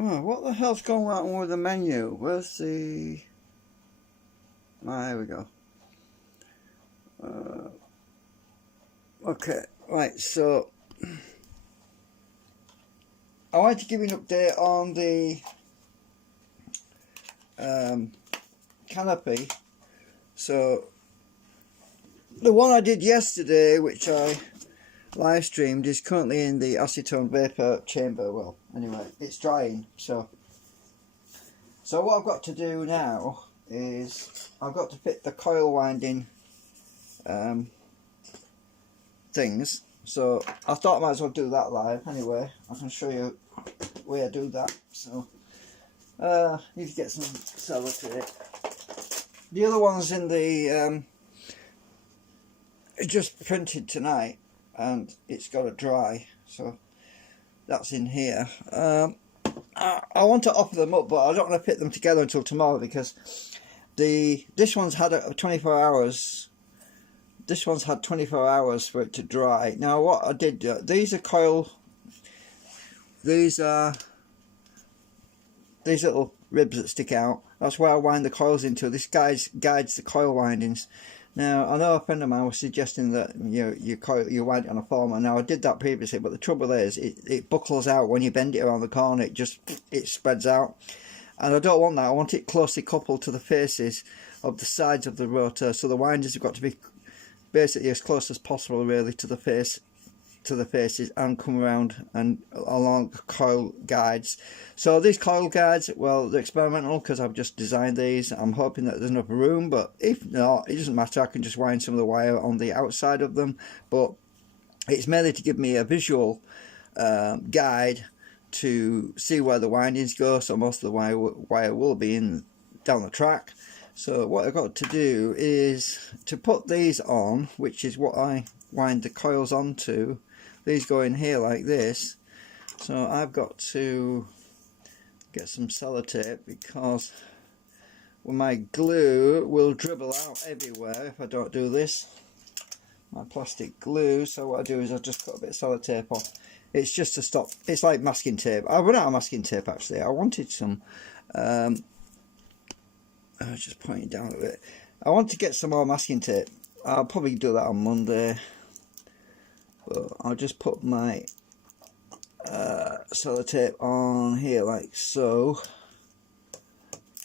Oh, what the hell's going on with the menu? Where's the... Ah, here we go. Okay, right, so I wanted to give you an update on the Canopy. So the one I did yesterday, which I live streamed, is currently in the acetone vapor chamber. Well, anyway, it's drying. So what I've got to do now is I've got to fit the coil winding things. So I thought I might as well do that live. Anyway, I can show you where I do that. So need to get some sellotape. The other one's in the just printed tonight, and it's got to dry, so that's in here. I want to offer them up, but I don't want to put them together until tomorrow, because this one's had 24 hours. This one's had 24 hours for it to dry. Now what I did, these are coil, these are these little ribs that stick out. That's where I wind the coils into. This guides the coil windings. Now I know a friend of mine was suggesting that you wind it on a former. Now I did that previously, but the trouble is it buckles out when you bend it around the corner. It spreads out, and I don't want that. I want it closely coupled to the faces of the sides of the rotor, so the winders have got to be basically as close as possible, really, to the faces, and come around and along coil guides. So these coil guides, well, they're experimental because I've just designed these. I'm hoping that there's enough room, but if not, it doesn't matter. I can just wind some of the wire on the outside of them, but it's mainly to give me a visual guide to see where the windings go, so most of the wire will be down the track. So what I've got to do is to put these on, which is what I wind the coils onto. These go in here like this. So I've got to get some sellotape, because my glue will dribble out everywhere if I don't do this. My plastic glue. So what I do is I just put a bit of sellotape on. It's just to stop. It's like masking tape. I run out of masking tape actually. I wanted some. I was just pointing down a bit. I want to get some more masking tape. I'll probably do that on Monday. But I'll just put my sellotape on here like so.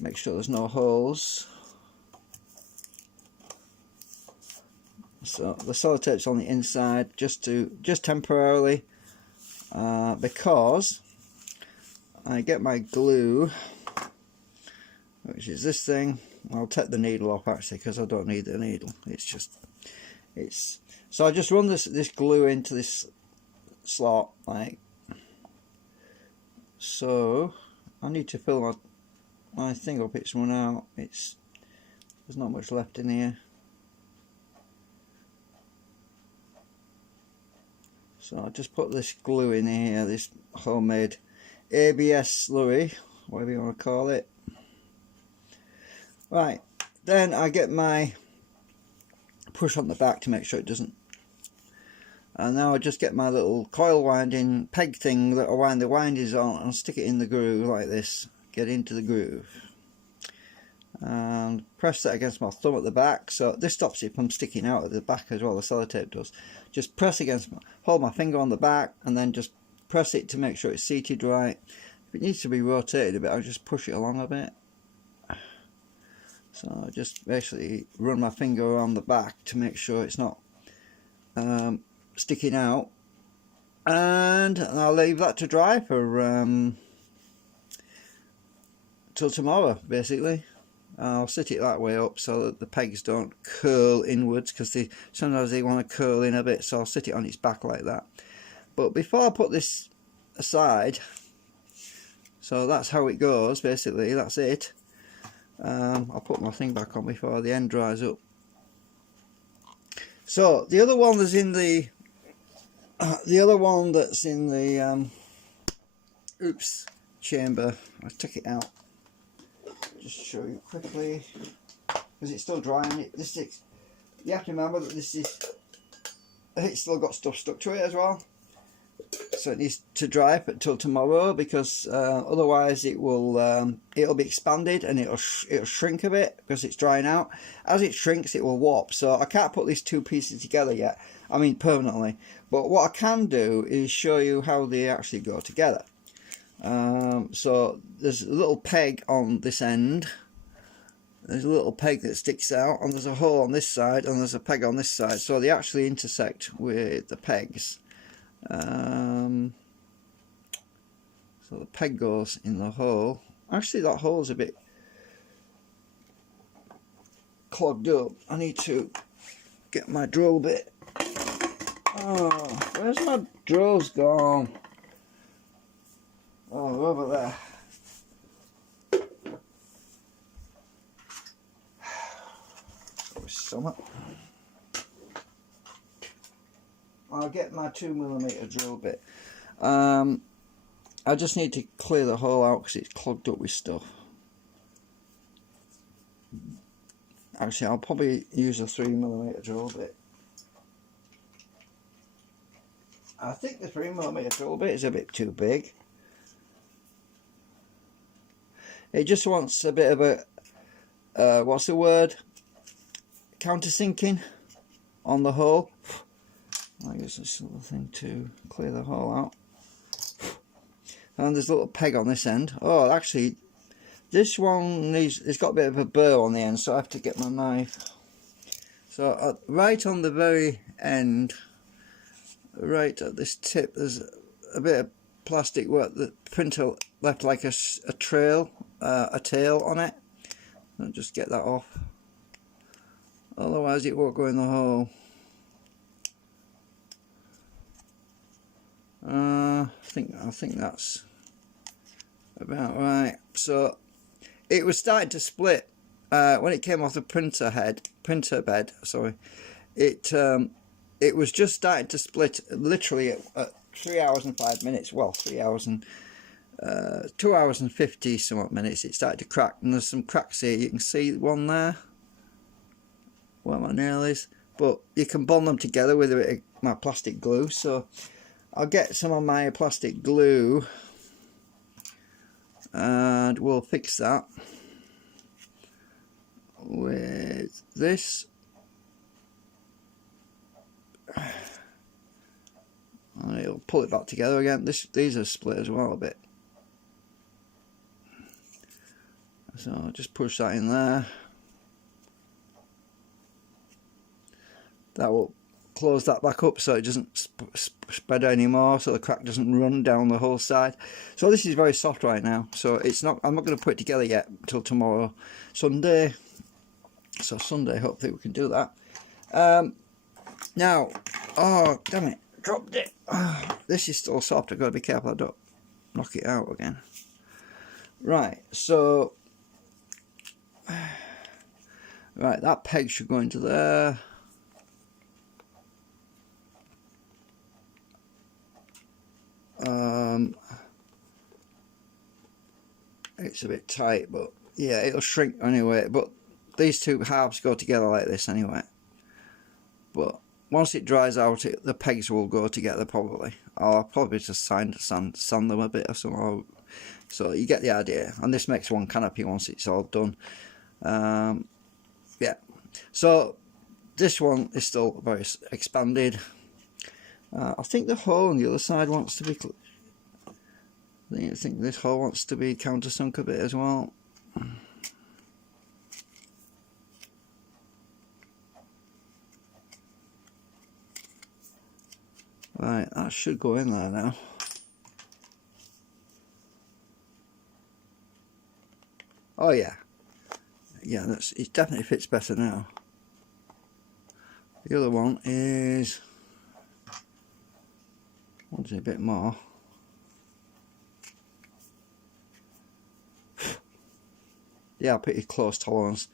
Make sure there's no holes. So the sellotape's on the inside just temporarily, because I get my glue, which is this thing. I'll take the needle off actually, because I don't need the needle. So I just run this glue into this slot like so. I need to fill my thing up. It's run out. There's not much left in here. So I'll just put this glue in here, this homemade ABS slurry, whatever you want to call it. Right, then I get my push on the back to make sure it doesn't. And now I just get my little coil winding peg thing that I wind the windings on and stick it in the groove like this. Get into the groove. And press that against my thumb at the back. So this stops it from sticking out at the back as well, the sellotape does. Just press hold my finger on the back and then just press it to make sure it's seated right. If it needs to be rotated a bit, I'll just push it along a bit. So I just basically run my finger around the back to make sure it's not sticking out, and I'll leave that to dry for till tomorrow basically. I'll sit it that way up so that the pegs don't curl inwards, because sometimes they want to curl in a bit, so I'll sit it on its back like that. But before I put this aside, so that's how it goes basically, that's it. I'll put my thing back on before the end dries up. So the other one that's in the oops chamber, I took it out. Just show you quickly, because it's still dry on it. You have to remember that it's still got stuff stuck to it as well. so it needs to dry up until tomorrow, because otherwise it will it'll be expanded and it'll shrink a bit because it's drying out. As it shrinks, it will warp. So I can't put these two pieces together yet, I mean permanently, but what I can do is show you how they actually go together. So there's a little peg on this end. There's a little peg that sticks out, and there's a hole on this side, and there's a peg on this side, so they actually intersect with the pegs. So the peg goes in the hole. Actually, that hole's a bit clogged up. I need to get my drill bit. Oh, where's my drills gone? Oh, over there. Summer. I'll get my 2mm drill bit. I just need to clear the hole out because it's clogged up with stuff. Actually, I'll probably use a 3mm drill bit. I think the 3mm drill bit is a bit too big. It just wants a bit of a what's the word? Countersinking on the hole. I use this little thing to clear the hole out. And there's a little peg on this end. Oh, actually, this one it's got a bit of a burr on the end, so I have to get my knife. So right on the very end, right at this tip, there's a bit of plastic where the printer left like a tail on it. I'll just get that off. Otherwise it won't go in the hole. I think that's about right. So it was starting to split when it came off the printer bed. Sorry, it was just starting to split literally at 3 hours and 5 minutes. Well, 3 hours and 2 hours and 50 some minutes. It started to crack, and there's some cracks here. You can see one there where my nail is, but you can bond them together with a bit of my plastic glue. So I'll get some of my plastic glue and we'll fix that with this. And it'll pull it back together again. These are split as well a bit. So I'll just push that in there. That will close that back up so it doesn't spread anymore, so the crack doesn't run down the whole side. So this is very soft right now, so I'm not going to put it together yet until tomorrow, Sunday. So Sunday, hopefully we can do that. Now, oh damn it, dropped it. This is still soft. I've got to be careful I don't knock it out again. Right, so right, that peg should go into there. It's a bit tight, but yeah, it'll shrink anyway. But these two halves go together like this anyway. But once it dries out, the pegs will go together probably. I'll probably just sand them a bit or something. So you get the idea. And this makes one canopy once it's all done. Yeah. So this one is still very expanded. I think the hole on the other side wants to be. I think this hole wants to be countersunk a bit as well. Right, that should go in there now. Oh yeah, yeah, it definitely fits better now. The other one is. Wants a bit more. Yeah, pretty close tolerance.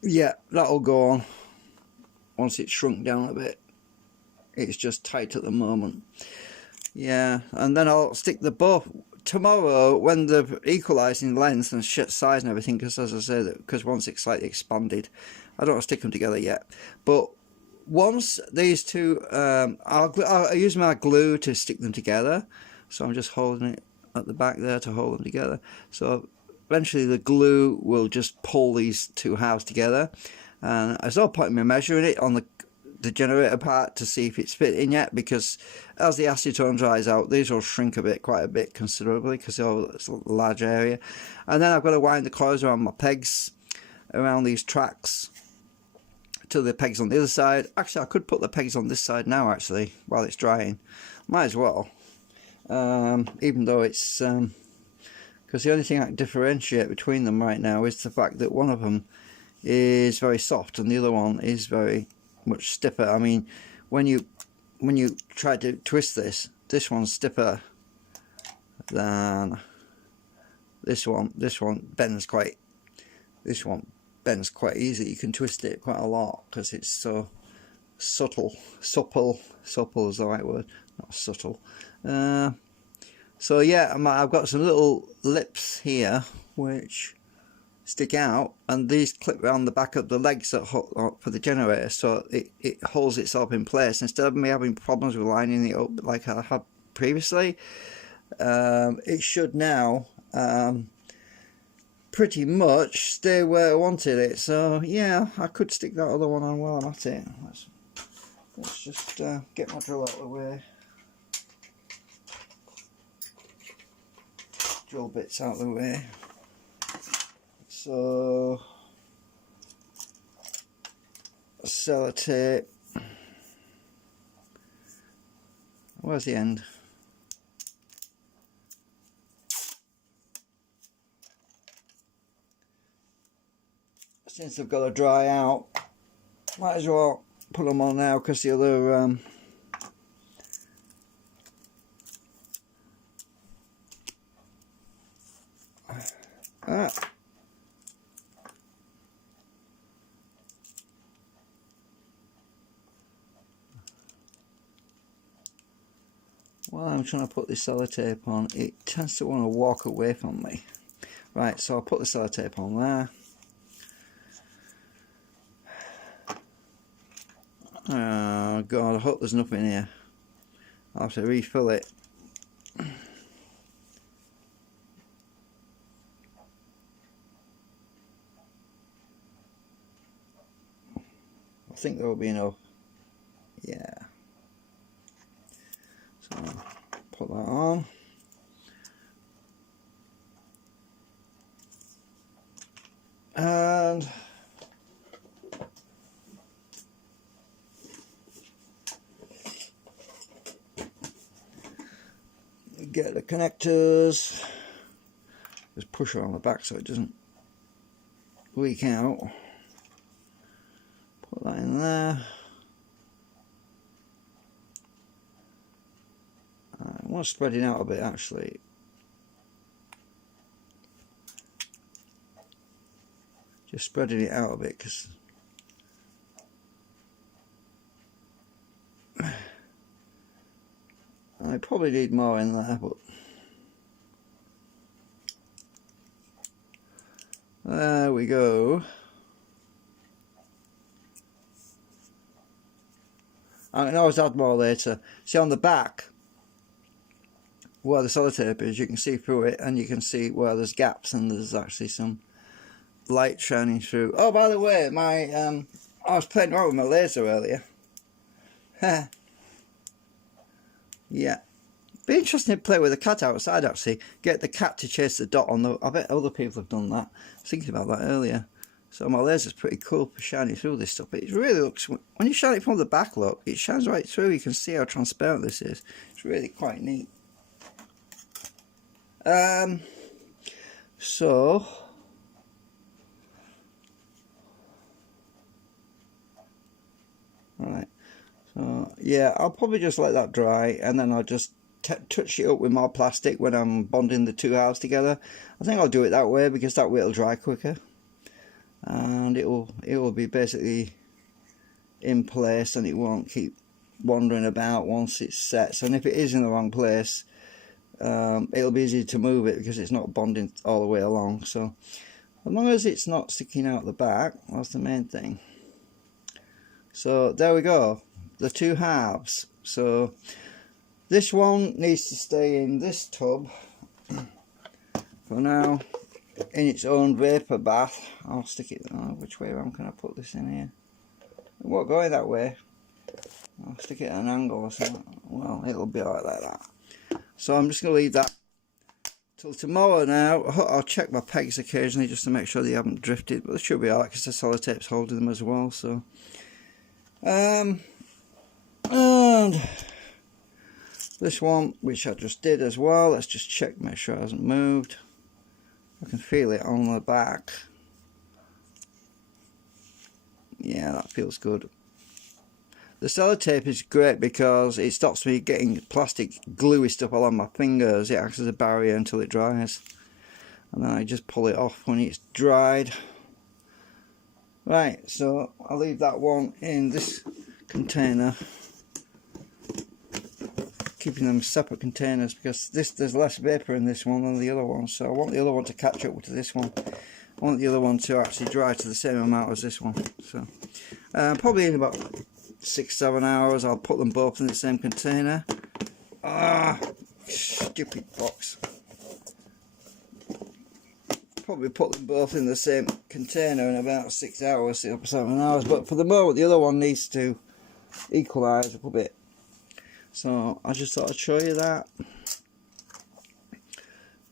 Yeah, that'll go on once it's shrunk down a bit. It's just tight at the moment. Yeah, and then I'll stick the both tomorrow, when they're equalising length and size and everything, because as I say, because once it's slightly expanded, I don't want to stick them together yet. But once these two, I'll use my glue to stick them together. So I'm just holding it at the back there to hold them together. So eventually the glue will just pull these two halves together. And there's no point in me measuring it on the generator part to see if it's fitting yet, because as the acetone dries out, these will shrink a bit, quite a bit, considerably, because it's a large area. And then I've got to wind the coils around my pegs, around these tracks, to the pegs on the other side. Actually, I could put the pegs on this side now, actually, while it's drying. Might as well. Even though it's... because the only thing I can differentiate between them right now is the fact that one of them is very soft and the other one is very much stiffer. I mean, when you try to twist this one's stiffer than this one. This one bends quite easy. You can twist it quite a lot because it's so supple is the right word, not subtle. So yeah, I've got some little lips here which stick out, and these clip around the back of the legs that for the generator, so it holds itself in place instead of me having problems with lining it up like I had previously. It should now pretty much stay where I wanted it. So yeah, I could stick that other one on while I'm at it. Let's just get my drill out of the way. Drill bits out of the way. So sellotape. Where's the end? Since they've got to dry out, might as well put them on now, because the other while I'm trying to put this sellotape on, it tends to want to walk away from me. Right, so I'll put the sellotape on there. Oh god, I hope there's nothing here. I'll have to refill it. I think there will be enough. Yeah. So put that on. And get the connectors. Just push it on the back so it doesn't leak out. Put that in there. I want to spread it out a bit actually. Just spreading it out a bit, because I probably need more in there, but there we go. I can always add more later. See on the back where the sellotape is, you can see through it, and you can see where there's gaps and there's actually some light shining through. Oh, by the way, my I was playing around with my laser earlier. Yeah, be interesting to play with the cat outside actually. Get the cat to chase the dot on the. I bet other people have done that. I was thinking about that earlier. So my laser's pretty cool for shining through this stuff. It really looks, when you shine it from the back, look, it shines right through. You can see how transparent this is. It's really quite neat. So right, so yeah, I'll probably just let that dry, and then I'll just touch it up with more plastic when I'm bonding the two halves together. I think I'll do it that way, because that way it'll dry quicker, and it will be basically in place, and it won't keep wandering about once it sets. And if it is in the wrong place, it'll be easy to move it because it's not bonding all the way along. So as long as it's not sticking out the back, that's the main thing. So there we go, the two halves. So this one needs to stay in this tub for now, in its own vapor bath. I'll stick it, which way around can I put this in here? It won't go that way. I'll stick it at an angle or something. Well, it'll be alright like that. So I'm just going to leave that till tomorrow now. I'll check my pegs occasionally just to make sure they haven't drifted, but they should be alright because the sellotape's holding them as well. So and this one, which I just did as well, let's just check, make sure it hasn't moved. I can feel it on the back. Yeah, that feels good. The sellotape is great because it stops me getting plastic gluey stuff all on my fingers. It acts as a barrier until it dries, and then I just pull it off when it's dried. Right, so I'll leave that one in this container, keeping them separate containers because there's less vapor in this one than the other one, so I want the other one to catch up to this one. I want the other one to actually dry to the same amount as this one. So probably in about 6-7 hours I'll put them both in the same container. Ah, stupid box. Probably put them both in the same container in about 6 hours, 7 hours, but for the moment the other one needs to equalise a little bit. So I just thought I'd show you that.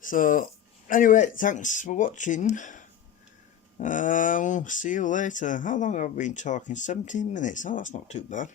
So anyway, thanks for watching. We'll see you later. How long have I been talking? 17 minutes. Oh, that's not too bad.